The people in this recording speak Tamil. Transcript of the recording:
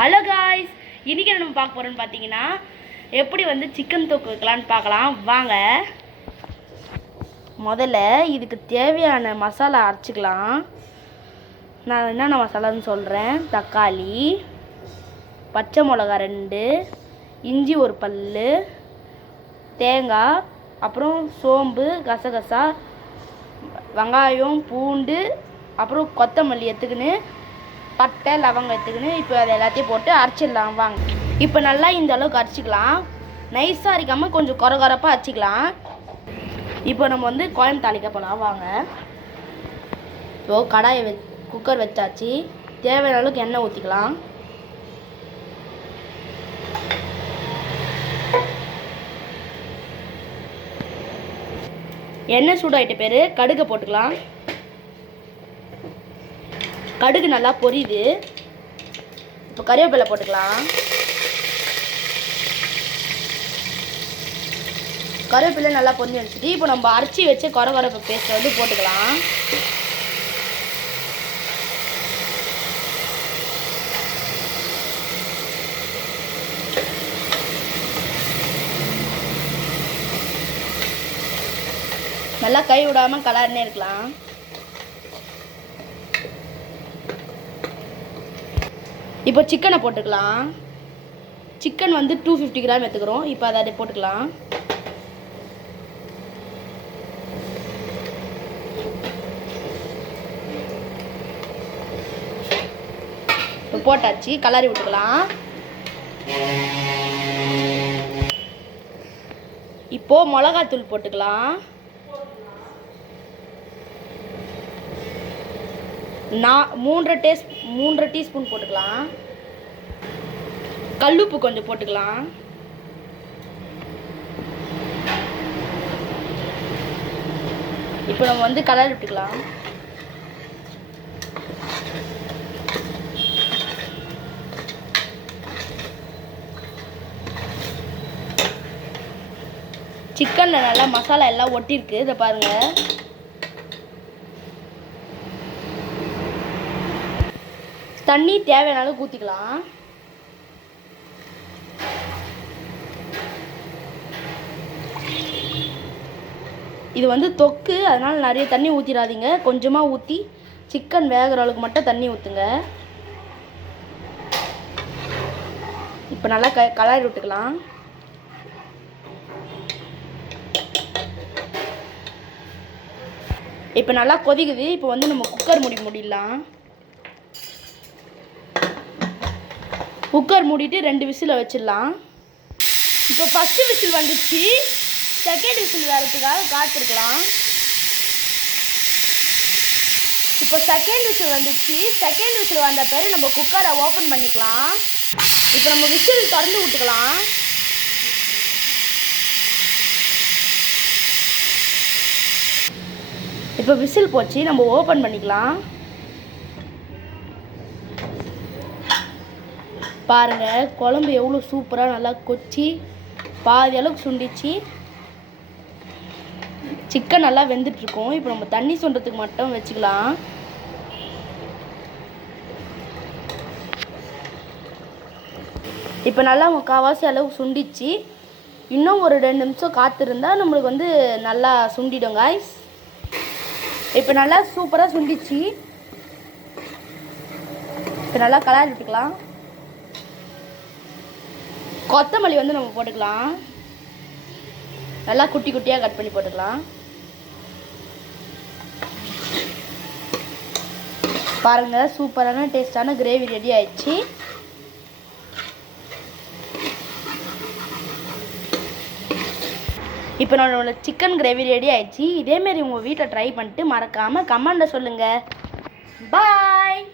ஹலோ காய்ஸ், இன்றைக்கி நம்ம பார்க்க போகிறோன்னு பார்த்தீங்கன்னா எப்படி சிக்கன் தொக்கு வைக்கலான்னு பார்க்கலாம் வாங்க. முதல்ல இதுக்கு தேவையான மசாலா அரைச்சிக்கலாம். நான் என்னென்ன மசாலான்னு சொல்கிறேன். தக்காளி, பச்சை மிளகா 2, இஞ்சி 1 பல், தேங்காய், அப்புறம் சோம்பு, கசகசா, வெங்காயம், பூண்டு, அப்புறம் கொத்தமல்லி எடுத்துக்கின்னு, பட்டை, லவங்கம் எடுத்துக்கின்னு இப்போ அதை எல்லாத்தையும் போட்டு அரைச்சிடலாம் வாங்க. இப்போ நல்லா இந்த அளவுக்கு அரைச்சிக்கலாம். நைஸாக அரைக்காமல் கொஞ்சம் கொரகொரப்பாக அரைச்சிக்கலாம். இப்போ நம்ம குழம்பு தாளிக்க போகலாம் வாங்க. இப்போ கடாயை குக்கர் வச்சாச்சு. தேவையான அளவுக்கு எண்ணெய் ஊற்றிக்கலாம். எண்ணெய் சூடாயிட்ட பேர் கடுகை போட்டுக்கலாம். கடுகு நல்லா பொரியுது. இப்போ கறிவேப்பிலை போட்டுக்கலாம். கறிவேப்பிலை நல்லா பொரிஞ்சு வச்சுட்டு இப்போ நம்ம அரைச்சி வச்சு கொரகொரப்பு பேஸ்ட் போட்டுக்கலாம். நல்லா கை விடாமல் கலர்னே இருக்கலாம். இப்போ சிக்கனை போட்டுக்கலாம். சிக்கன் 250 கிராம் எடுத்துக்கிறோம். இப்போ அதை போட்டுக்கலாம். இப்போ போட்டாச்சு. கலரி விட்டுக்கலாம். இப்போ மிளகாத்தூள் போட்டுக்கலாம். 3 டீஸ்பூன் போட்டுக்கலாம். கல்லுப்பு கொஞ்சம் போட்டுக்கலாம். இப்போ நம்ம கலர் விட்டுக்கலாம். சிக்கன்ல நல்லா மசாலா எல்லாம் ஒட்டிருக்கு. இதை பாருங்க. தண்ணி தேவையான அளவுக்கு ஊற்றிக்கலாம். இது தொக்கு, அதனால் நிறைய தண்ணி ஊற்றிடாதீங்க. கொஞ்சமாக ஊற்றி சிக்கன் வேகிற அளவுக்கு மட்டும் தண்ணி ஊற்றுங்க. இப்போ நல்லா கலரி விட்டுக்கலாம். இப்போ நல்லா கொதிக்குது. இப்போ நம்ம குக்கர் மூடிடலாம். குக்கர் மூடிட்டு 2 விசிலை வச்சிடலாம். இப்போ ஃபஸ்ட்டு விசில் வந்துச்சு. செகண்ட் விசில் வரதுக்காக காத்திருக்கலாம். இப்போ செகண்ட் விசில் வந்துச்சு. செகண்ட் விசில் வந்த பிறகு நம்ம குக்கரை ஓப்பன் பண்ணிக்கலாம். இப்போ நம்ம விசில் திறந்து விட்டுக்கலாம். இப்போ விசில் போச்சு. நம்ம ஓப்பன் பண்ணிக்கலாம். பாருங்கள், குழம்பு எவ்வளோ சூப்பராக நல்லா கொச்சி பாதி அளவுக்கு சுண்டிச்சு. சிக்கன் நல்லா வெந்துட்டுருக்கோம். இப்போ நம்ம தண்ணி சுண்டுறதுக்கு மட்டும் வச்சுக்கலாம். இப்போ நல்லா முக்கால்வாசி அளவுக்கு சுண்டிச்சு. இன்னும் ஒரு 2 நிமிஷம் காத்திருந்தா நம்மளுக்கு நல்லா சுண்டிடும் காய்ஸ். இப்போ நல்லா சூப்பராக சுண்டிச்சு. இப்போ நல்லா கலரி விட்டுக்கலாம். கொத்தமல்லி நம்ம போட்டுக்கலாம். நல்லா குட்டி குட்டியாக கட் பண்ணி போட்டுக்கலாம். பாருங்கள், சூப்பரான டேஸ்டான கிரேவி ரெடி ஆயிடுச்சு. இப்போ நம்மளோட சிக்கன் கிரேவி ரெடி ஆயிடுச்சு. இதேமாரி உங்கள் வீட்டில் ட்ரை பண்ணிட்டு மறக்காமல் கமெண்ட்டில் சொல்லுங்கள். பாய்.